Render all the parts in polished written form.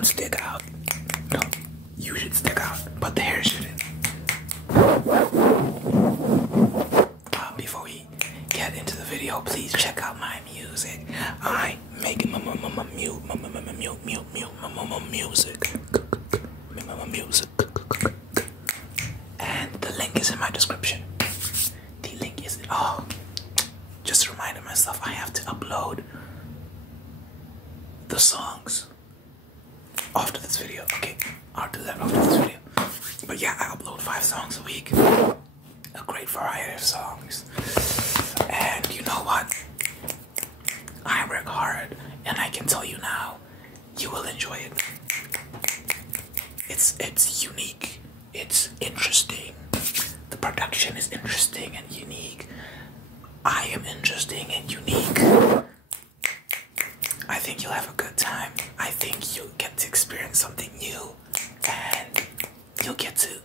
don't stick out. No, you should stick out, but the hair shouldn't. Before we get into the video, please check out my music. I make music. And the link is in my description. The link is just reminded myself I have to upload the songs after this video. Okay, I'll do that after this video. But yeah, I upload 5 songs a week. A great variety of songs. And you know what? I work hard, and I can tell you now, you will enjoy it. It's unique. It's interesting. The production is interesting and unique. I am interesting and unique. I think you'll have a good time. I think you'll get to experience something new, and you'll get to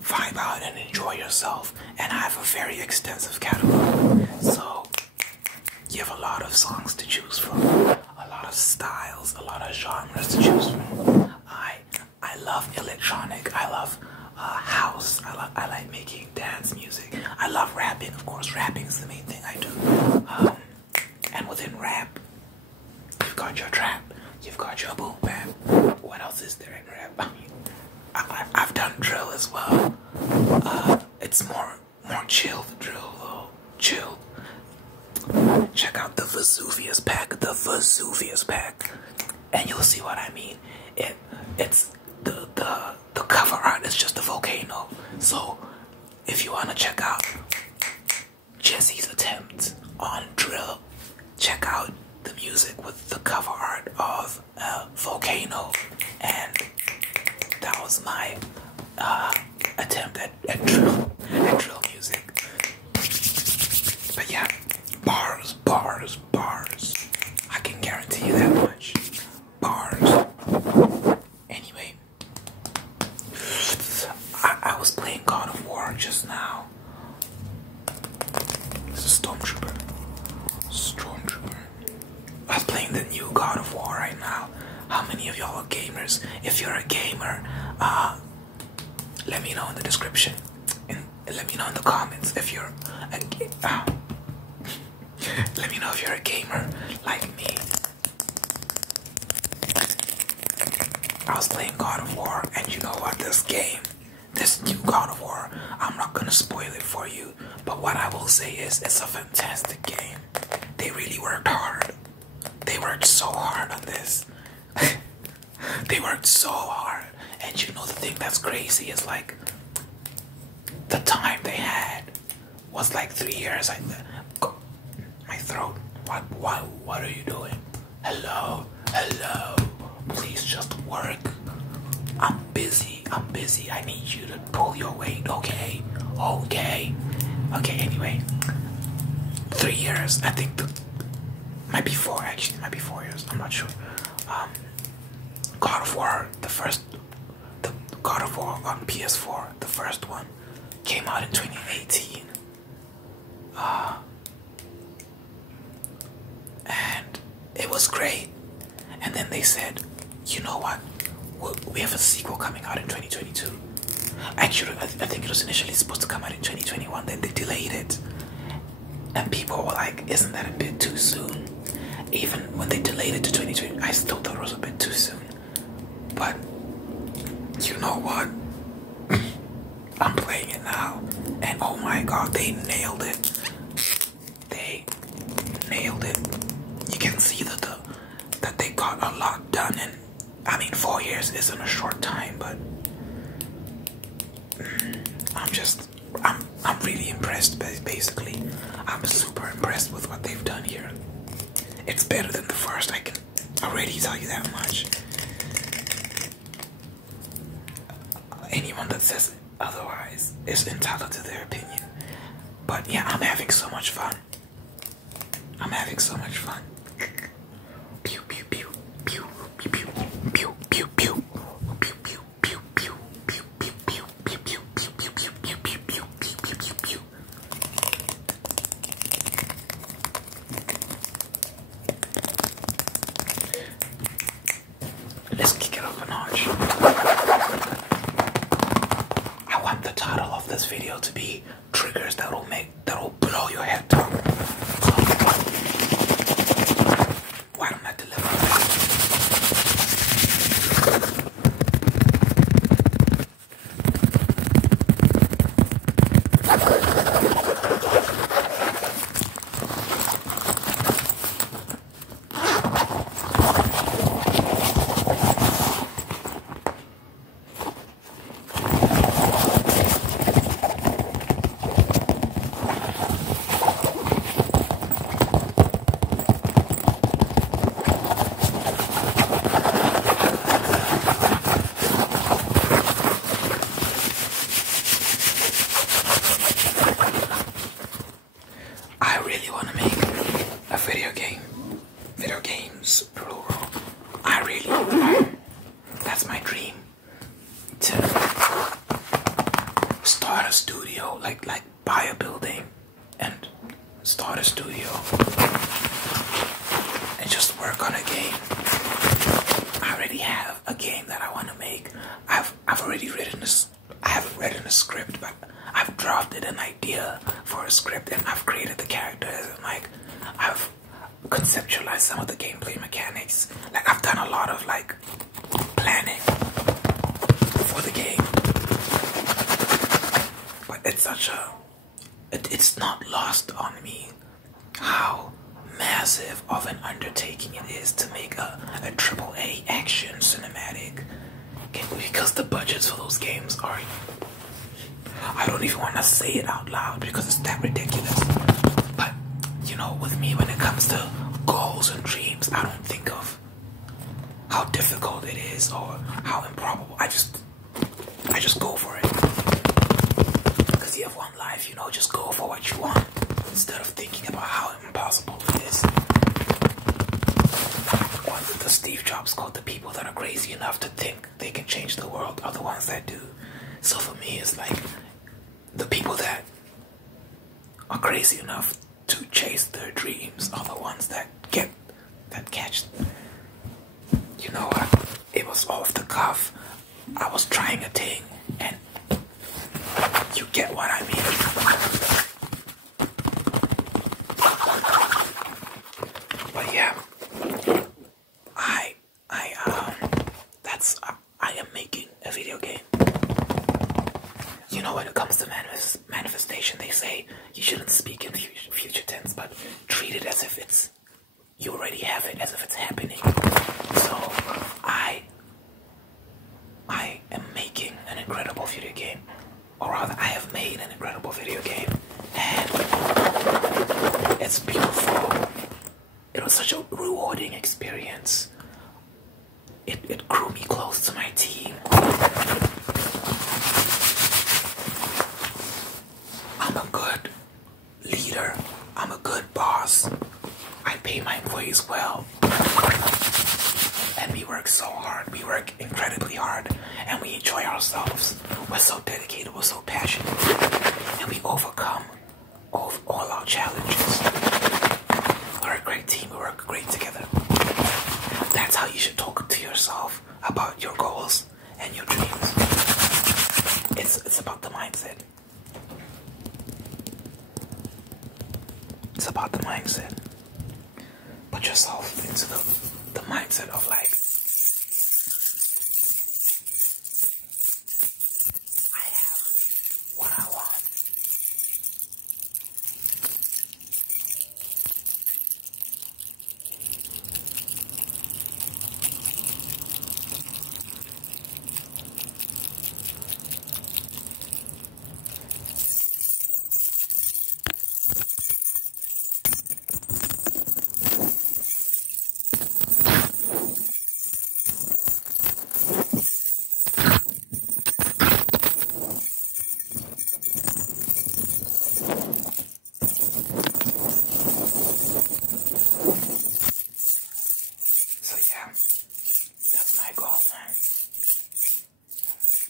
vibe out and enjoy yourself. And I have a very extensive catalog, so you have a lot of songs to choose from, a lot of styles, a lot of genres to choose from. I love electronic. I love house. I like making dance music. I love rapping. Of course, rapping is the main thing I do. And within rap, you've got your trap, you've got your boom bap. What else is there in rap? I mean, I've done drill as well. It's more chill, the drill though. Chill. Check out the Vesuvius pack, and you'll see what I mean. It's the cover art is just a volcano. So if you wanna check out Jesse's attempt on drill, check out the music with the cover art of a volcano, and that was my attempt at drill music. But yeah, bars. I can guarantee you that much. Bars. Anyway, I was playing God of War just now. It's a Stormtrooper. I was playing the new God of War right now. How many of y'all are gamers? If you're a gamer, let me know in the description, and let me know in the comments if you're let me know if you're a gamer like me. I was playing God of War, and you know what? This new God of War, I'm not gonna spoil it for you, but what I will say is it's a fantastic game. They really worked hard. They worked so hard on this. They worked so hard. And you know, the thing that's crazy is like the time they had was like 3 years. My throat. What are you doing? Hello. Please just work. I'm busy. I need you to pull your weight. Okay. Anyway, 3 years. I think might be 4 actually. Might be 4 years. I'm not sure. God of War, the God of War on PS4, the first one, came out in 2018. And it was great. And then they said, you know what? We have a sequel coming out in 2022. Actually, I think it was initially supposed to come out in 2021. Then they delayed it. And people were like, isn't that a bit too soon? Even when they delayed it to 2020, I still thought it was a bit too soon. But you know what? I'm playing it now, and oh my god, they nailed it. You can see that they got a lot done, and I mean 4 years isn't a short time, but I'm really impressed. Basically, I'm super impressed with what they've done here. It's better than the first. I can already tell you that much. Anyone that says otherwise is entitled to their opinion. But yeah, I'm having so much fun. Pew pew pew pew pew pew pew pew pew. Let's kick it off. notch. I want the title of this video to be triggers that'll blow your head top. So why don't I deliver? I really want to make a video game. Video games, plural. I really, that's my dream. To start a studio, like buy a building and start a studio and just work on a game. I already have a game that I want to make. I've already written this. I haven't written a script, but I've drafted an idea for a script and I've created the characters and like I've conceptualized some of the gameplay mechanics. Like I've done a lot of like planning for the game, but it's such a it's not lost on me how massive of an undertaking it is to make a AAA action cinematic game, because the budgets for those games are, I don't even want to say it out loud because it's that ridiculous. But you know, with me, when it comes to goals and dreams, I don't think of how difficult it is or how improbable. I just go for it. Because you have one life, you know, just go for what you want instead of thinking about how impossible it is. What the Steve Jobs quote, the people that are crazy enough to think they can change the world are the ones that do. So for me, it's like the people that are crazy enough to chase their dreams are the ones that catch. You know what? It was off the cuff. I was trying a thing, and you get what I mean. But yeah, I am making a video game. You know, when it comes to manifestation, they say you shouldn't speak in future tense, but treat it as if you already have it, as if it's happening. So I am making an incredible video game, or rather, I have made an incredible video game, and it's beautiful. It was such a rewarding experience. It grew me close to my team. I'm a good leader. I'm a good boss. I pay my employees well. And we work so hard. We work incredibly hard. And we enjoy ourselves. We're so dedicated. We're so passionate. And we overcome all our challenges. We're a great team. We work great together. That's how you should talk to yourself about your goals and your dreams. It's about the mindset. It's about the mindset. Put yourself into the mindset of like, I have what I want.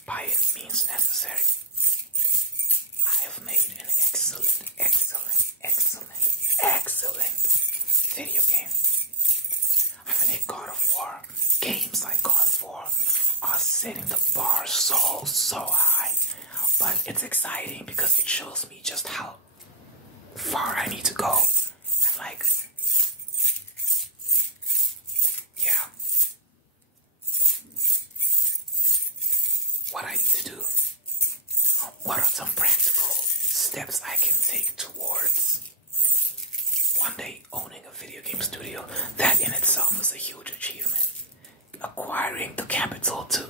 By any means necessary. I have made an excellent video game. I've made God of War, games like God of War, setting the bar so high. But it's exciting because it shows me just how far I need to go. And like, yeah, what I need to do. What are some practical steps I can take towards one day owning a video game studio? That in itself is a huge achievement. Acquiring the capital to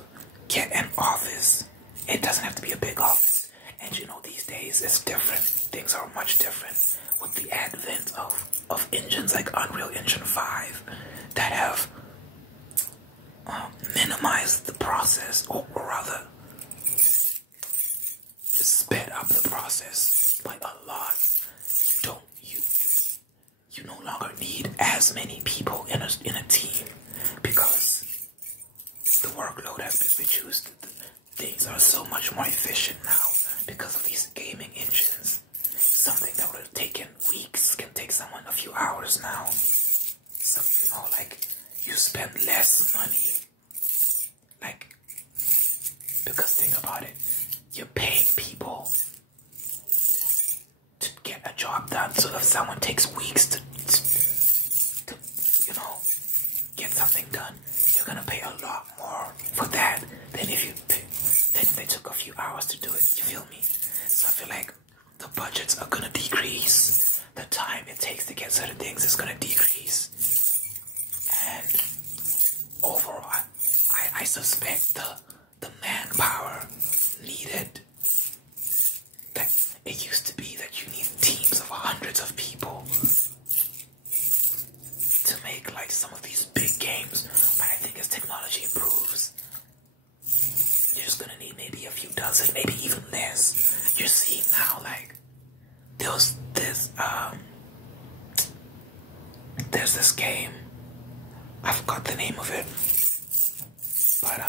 get an office. It doesn't have to be a big office. And you know, these days it's different. Things are much different with the advent of engines like Unreal Engine 5 that have minimized the process, or rather sped up the process by a lot. You no longer need as many people in a team because the workload has been reduced. Things are so much more efficient now because of these gaming engines. Something that would have taken weeks can take someone a few hours now. So, you know, like, you spend less money. Like, because think about it, you're paying people to get a job done. So if someone takes weeks to you know, get something done, you're gonna pay a lot more for that than if they took a few hours to do it. You feel me? So I feel like the budgets are gonna decrease. The time it takes to get certain things is gonna decrease. And overall, I suspect the manpower needed, that it used to be that you need teams of hundreds of people to make like some of these big games. But I think as technology improves, you're just gonna need maybe a few dozen, maybe even less. You're seeing now, like, there's this game, I forgot the name of it, but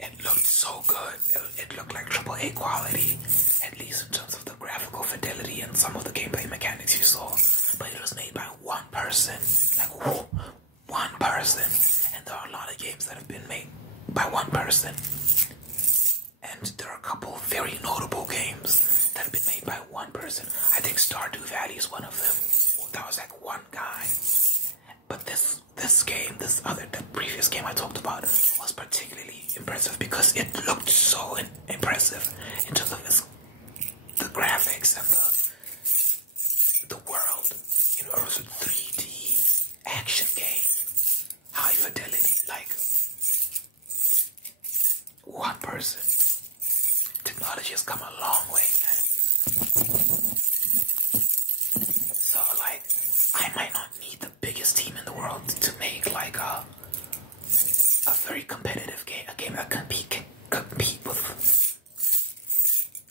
it looked so good. It looked like AAA quality, at least in terms of the graphical fidelity and some of the gameplay mechanics you saw. But it was made by one person, like, whoa, one person. And there are a lot of games that have been made by one person. And there are a couple very notable games that have been made by one person. I think Stardew Valley is one of them. That was like one guy. But this game, the previous game I talked about, was particularly impressive because it looked so impressive in terms of the graphics and the world. You know, it was a 3D action game, high fidelity, like one person. Technology has come a long way, man. So, like, I might not need the biggest team in the world to make like a very competitive game, a game that can compete with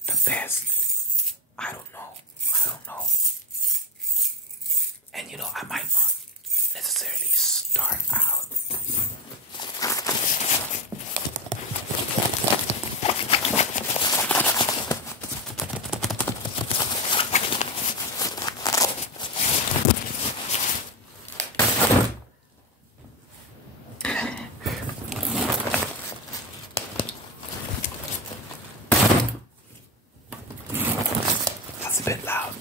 the best. I don't know. And you know, I might not necessarily start out a bit loud.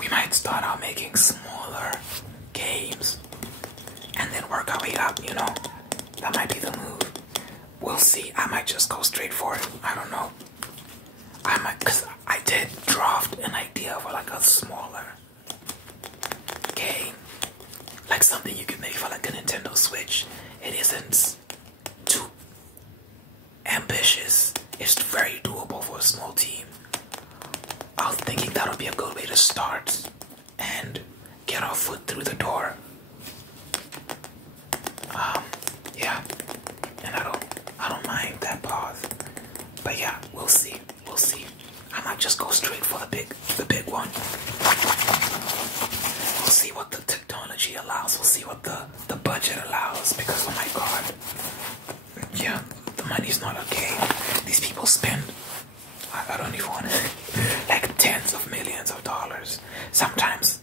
We might start out making smaller games and then work our way up, you know? That might be the move. We'll see. I might just go straight for it. I don't know. I might, because I did draft an idea for like a smaller game. Like something you could make for like a Nintendo Switch. It isn't too ambitious. It's very doable for a small team. I was thinking that would be a good way to start and get our foot through the door. Yeah. And I don't mind that path. But yeah, we'll see. I might just go straight for the big one. We'll see what the technology allows. We'll see what the budget allows. Because, oh my god. Yeah, the money's not okay. These people spend, I don't even want to, like tens of millions of dollars Sometimes,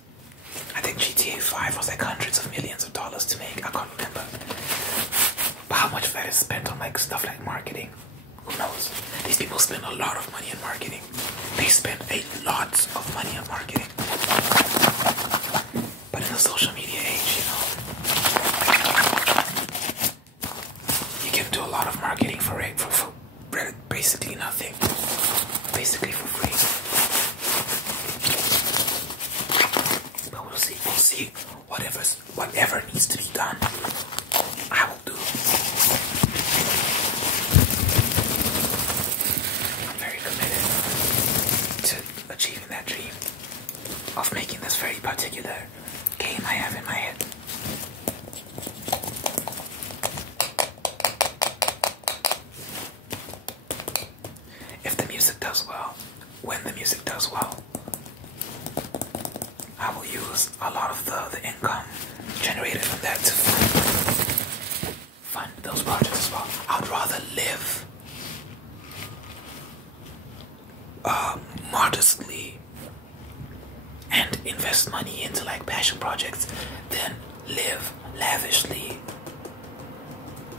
I think GTA 5 was like hundreds of millions of dollars to make. I can't remember. But how much of that is spent on like stuff like marketing? Who knows? These people spend a lot of money on marketing. They spend a lot of money on marketing. But in the social media age, you know, you can do a lot of marketing for basically nothing. Basically for free. But we'll see. We'll see. Whatever needs to be done, I will do. I'm very committed to achieving that dream of making this very particular game I have in my head. If the music does well, when the music does well, I will use a lot of the income generated from that to fund those projects as well. I'd rather live modestly and invest money into like passion projects than live lavishly.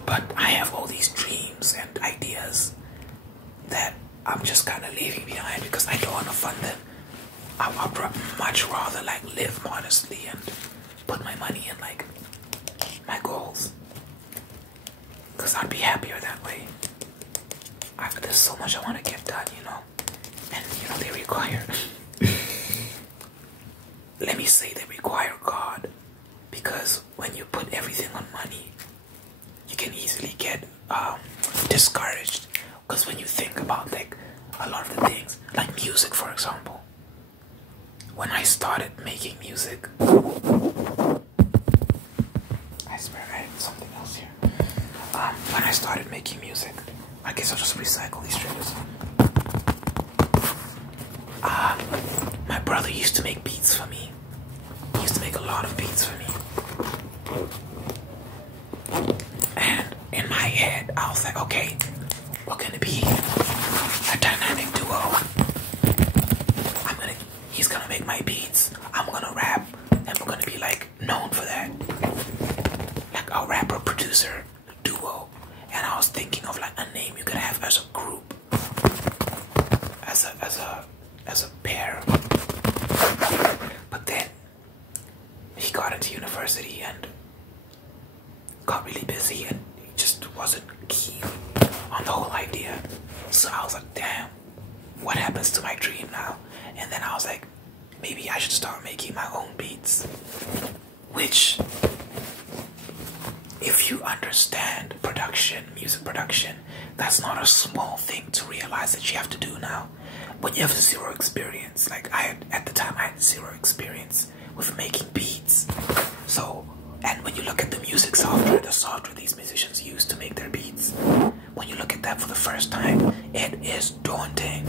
But I have all these dreams and ideas that I'm just kind of leaving behind because I don't want to fund them. I'd much rather like live modestly and put my money in like my goals, because I'd be happier that way. There's so much I want to get done, you know, and you know they require let me say they require God, because when you put everything on money, you can easily get discouraged. Because when you think about like a lot of the things, like music for example, when I started making music, I swear I had something else here. When I started making music, I guess I'll just recycle these triggers. My brother used to make beats for me. He used to make a lot of beats for me. And in my head, I was like, okay, we're gonna be a dynamic duo. He's gonna make my beats, I'm gonna rap, and we're gonna be like known for that. Like a rapper producer duo. And I was thinking of like a name you could have as a group. As a pair. But then he got into university and got really busy and he just wasn't keen on the whole idea. So I was like, damn, what happens to my dream now? And then I was like, maybe I should start making my own beats. Which, if you understand production, music production, that's not a small thing to realize that you have to do now. When you have zero experience, like at the time I had zero experience with making beats. So, and when you look at the music software, the software these musicians use to make their beats, when you look at that for the first time, it is daunting.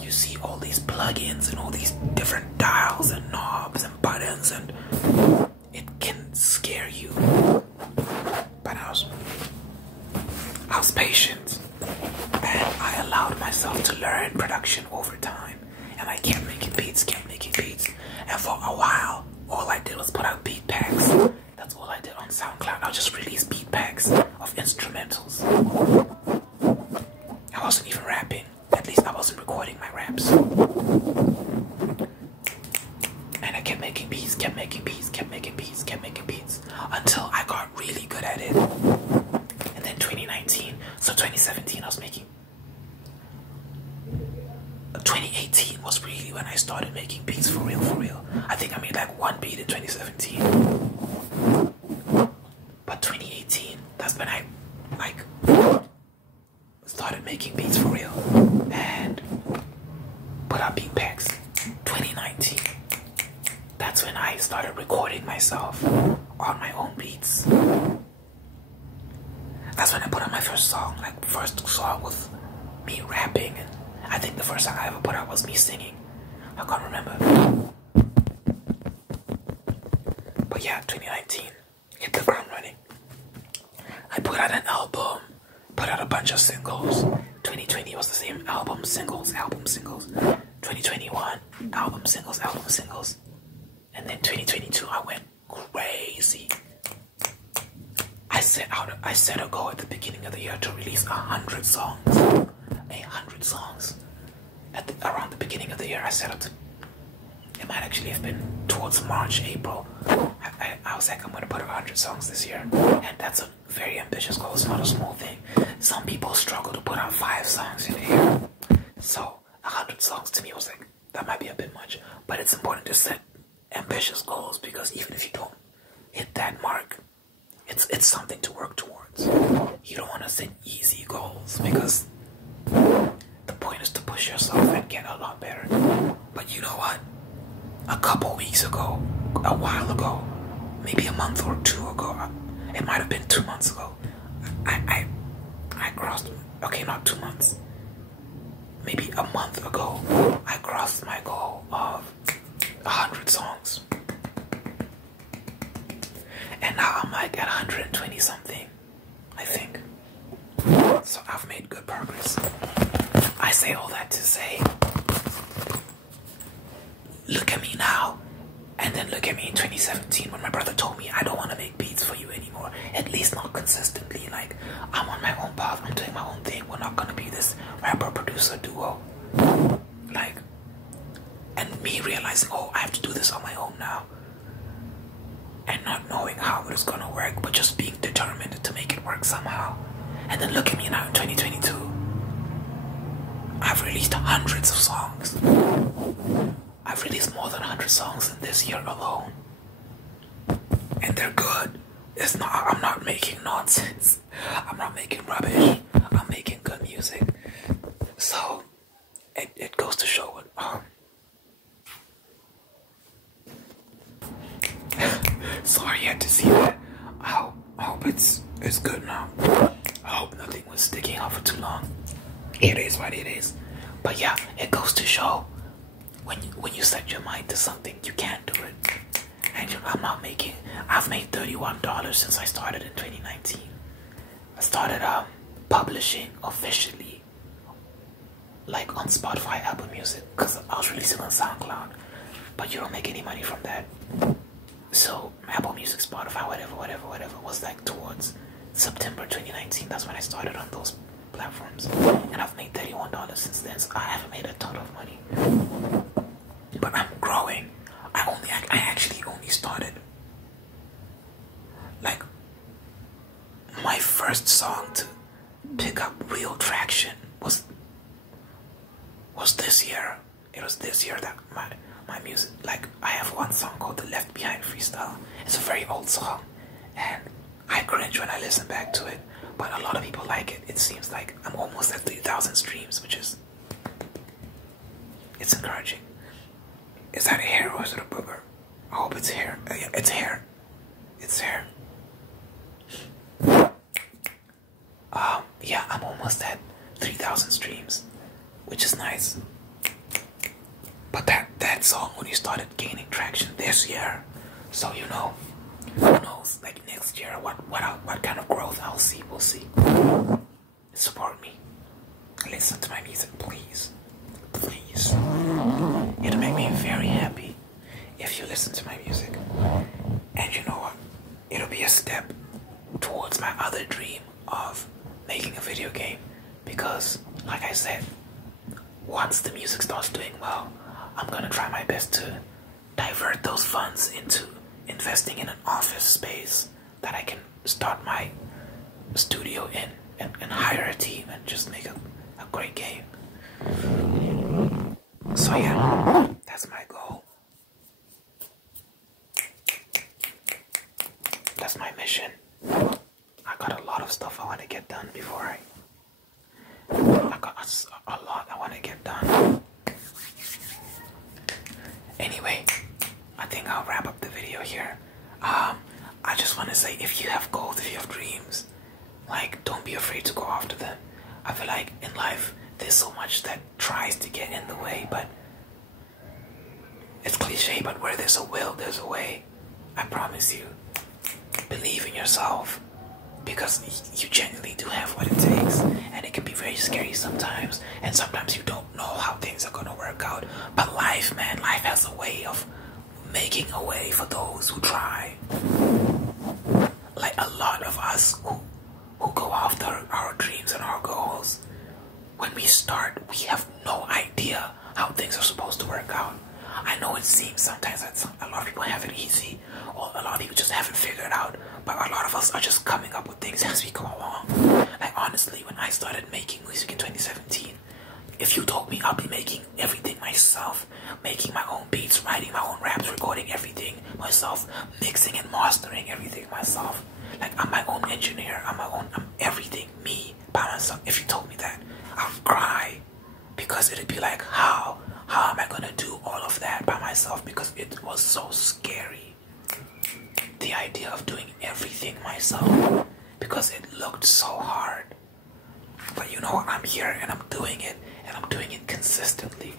You see all these plugins and all these different dials and knobs and buttons, and it can scare you. But I was patient, and I allowed myself to learn production over time, and I kept making beats, and for a while all I did was put out beat packs. That's all I did on SoundCloud. I'll just release beat packs of instrumentals. I wasn't even rapping. At least I wasn't recording my raps. And I kept making beats, until I got really good at it. And then 2019, so 2017 I was making. 2018 was really when I started making beats for real. I think I made like one beat in 2017. But 2018, that's when I like started making beats for real and put out beat packs. 2019, that's when I started recording myself on my own beats. That's when I put out my first song, like first song with me rapping, and I think the first song I ever put out was me singing. I can't remember. But yeah, 2019, hit the ground running. I put out an album, put out a bunch of singles. 2020 was the same album, singles. 2021, album singles. And then 2022, I went crazy. I set a goal at the beginning of the year to release 100 songs. 100 songs. Around the beginning of the year, I set up to, it might actually have been towards March, April. I was like, I'm going to put 100 songs this year. And that's a very ambitious goal. It's not a small thing. Some people struggle to put out 5 songs in a year. So 100 songs to me was like, that might be a bit much. But it's important to set ambitious goals, because even if you don't hit that mark, it's something to work towards. You don't want to set easy goals, because the point is to push yourself and get a lot better. But you know what? A couple weeks ago, a while ago, maybe a month or 2 ago, it might have been 2 months ago, I crossed, okay, not 2 months, maybe a month ago, I crossed my goal of 100 songs. And now I'm like at 120 something, I think. So I've made good progress. I say all that to say, look at me now, and then look at me in 2017 when my brother told me, I don't want to make beats for you anymore, at least not consistently. Like, I'm on my own path, I'm doing my own thing, we're not gonna be this rapper-producer duo. Like, and me realizing, oh, I have to do this on my own now, and not knowing how it is gonna work, but just being determined to make it work somehow. And then look at me now in 2022. I've released hundreds of songs. I've released more than 100 songs in this year alone. And they're good. I'm not making nonsense. I'm not making rubbish. I'm making good music. So, it goes to show what, sorry you had to see that. I hope it's good now. I hope nothing was sticking out for too long. It is what it is. But yeah, it goes to show when you set your mind to something, you can do it. And I've made $31 since I started in 2019. I started publishing officially, like on Spotify, Apple Music, because I was releasing on SoundCloud, but you don't make any money from that. So Apple Music, Spotify, whatever was like towards September 2019. That's when I started on those platforms, and I've made $31 since then. So I haven't made a ton of money, but I'm growing. I actually only started, like, my first song to pick up real traction was this year. It was this year that my music, like, I have one song called the Left Behind Freestyle. It's a very old song, and I cringe when I listen back to it, but a lot of people like it. It seems like I'm almost at 3,000 streams, which is, it's encouraging. Is that a hair or is it a booger? I hope it's hair. Yeah, it's hair. It's hair. Yeah, I'm almost at 3,000 streams, which is nice. But that song only started gaining traction this year, so you know, who knows? Like next year, what kind of growth I'll see. We'll see. Support me. Listen to my music, please. Please. It'll make me very happy if you listen to my music. And you know what? It'll be a step towards my other dream of making a video game. Because, like I said, once the music starts doing well, I'm gonna try my best to divert those funds into investing in an office space that I can start my studio in and hire a team and just make a great game. So yeah, that's my goal. That's my mission. I got a lot of stuff I want to get done before I got a lot I want to get done. Anyway, I think I'll wrap up the video here. I just want to say, if you have goals, if you have dreams, like, don't be afraid to go after them. I feel like in life, there's so much that tries to get in the way, but it's cliche, but where there's a will, there's a way. I promise you. Believe in yourself. because you genuinely do have what it takes, and it can be very scary sometimes, and sometimes you don't know how things are gonna work out. But life, man, life has a way of making a way for those who try. Like a lot of us who go after our dreams and our goals, when we start, we have no idea how things are supposed to work out. I know it seems sometimes that a lot of people have it easy, or a lot of people just haven't figured out, but a lot of us are just coming up with things as we go along. Like honestly, when I started making music in 2017, if you told me I'll be making everything myself, making my own beats, writing my own raps, recording everything myself, mixing and mastering everything myself, like I'm my own engineer, I'm everything, me, by myself. If you told me that, I'd cry, because it'd be like, how am I gonna do all of that by myself? Because it was so scary, the idea of doing everything myself, because it looked so hard. But you know what, I'm here and I'm doing it, and I'm doing it consistently.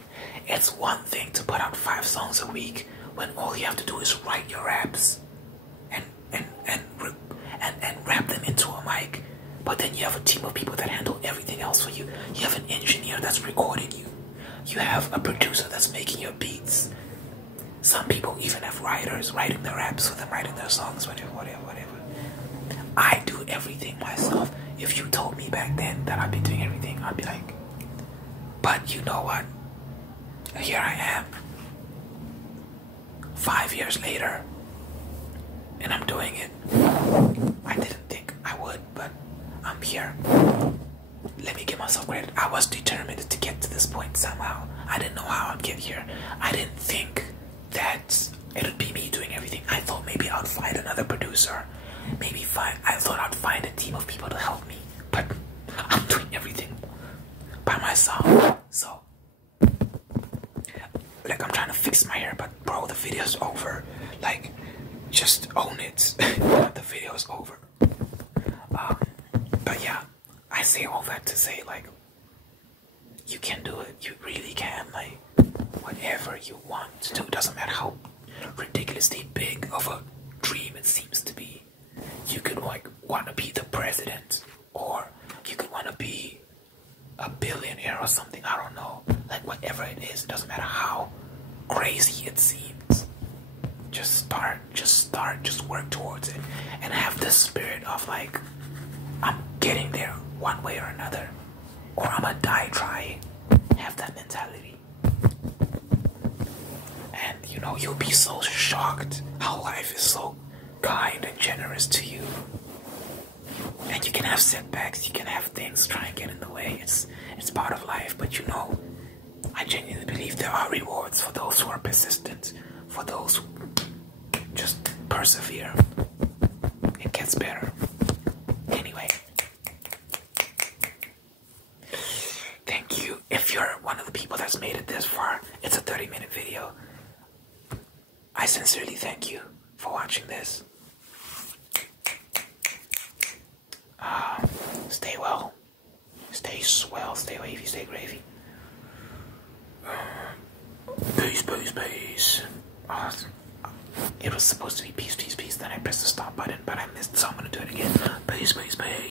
It's one thing to put out 5 songs a week when all you have to do is write your raps and rap them into a mic. But then you have a team of people that handle everything else for you. You have an engineer that's recording you. You have a producer that's making your beats. Some people even have writers writing the raps for them, writing their songs, whatever. I do everything myself. If you told me back then that I'd be doing everything, I'd be like, but you know what? Here I am, 5 years later, and I'm doing it. I didn't think I would, but I'm here. Let me give myself credit. I was determined to get to this point somehow. I didn't know how I'd get here. I didn't think that it would be me doing everything. I thought maybe I'd find another producer. I thought I'd find a team of people to help me. But I'm doing everything by myself. So, like, I'm trying to fix my hair, but bro, the video's over. Like, just own it. The video's over. But yeah, I say all that to say, like, you can do it. You really can. Like, whatever you want to do, doesn't matter how ridiculously big of a dream it seems to be. You could like want to be the president, or you could want to be a billionaire or something. I don't know. Like, whatever it is, it doesn't matter how crazy it seems. Just start, just work towards it, and have the spirit of like, I'm getting there one way or another, or I'm gonna die trying. Have that mentality, and you know, you'll be so shocked how life is so kind and generous to you. And you can have setbacks, you can have things try and get in the way. It's part of life, but you know, I genuinely believe there are rewards for those who are persistent, for those who just persevere. It gets better. Anyway, thank you. If you're one of the people that's made it this far, it's a 30-minute video. I sincerely thank you for watching this. Stay well, stay swell, stay wavy, stay gravy. Peace. It was supposed to be peace, then I pressed the stop button, but I missed, so I'm gonna do it again. Peace.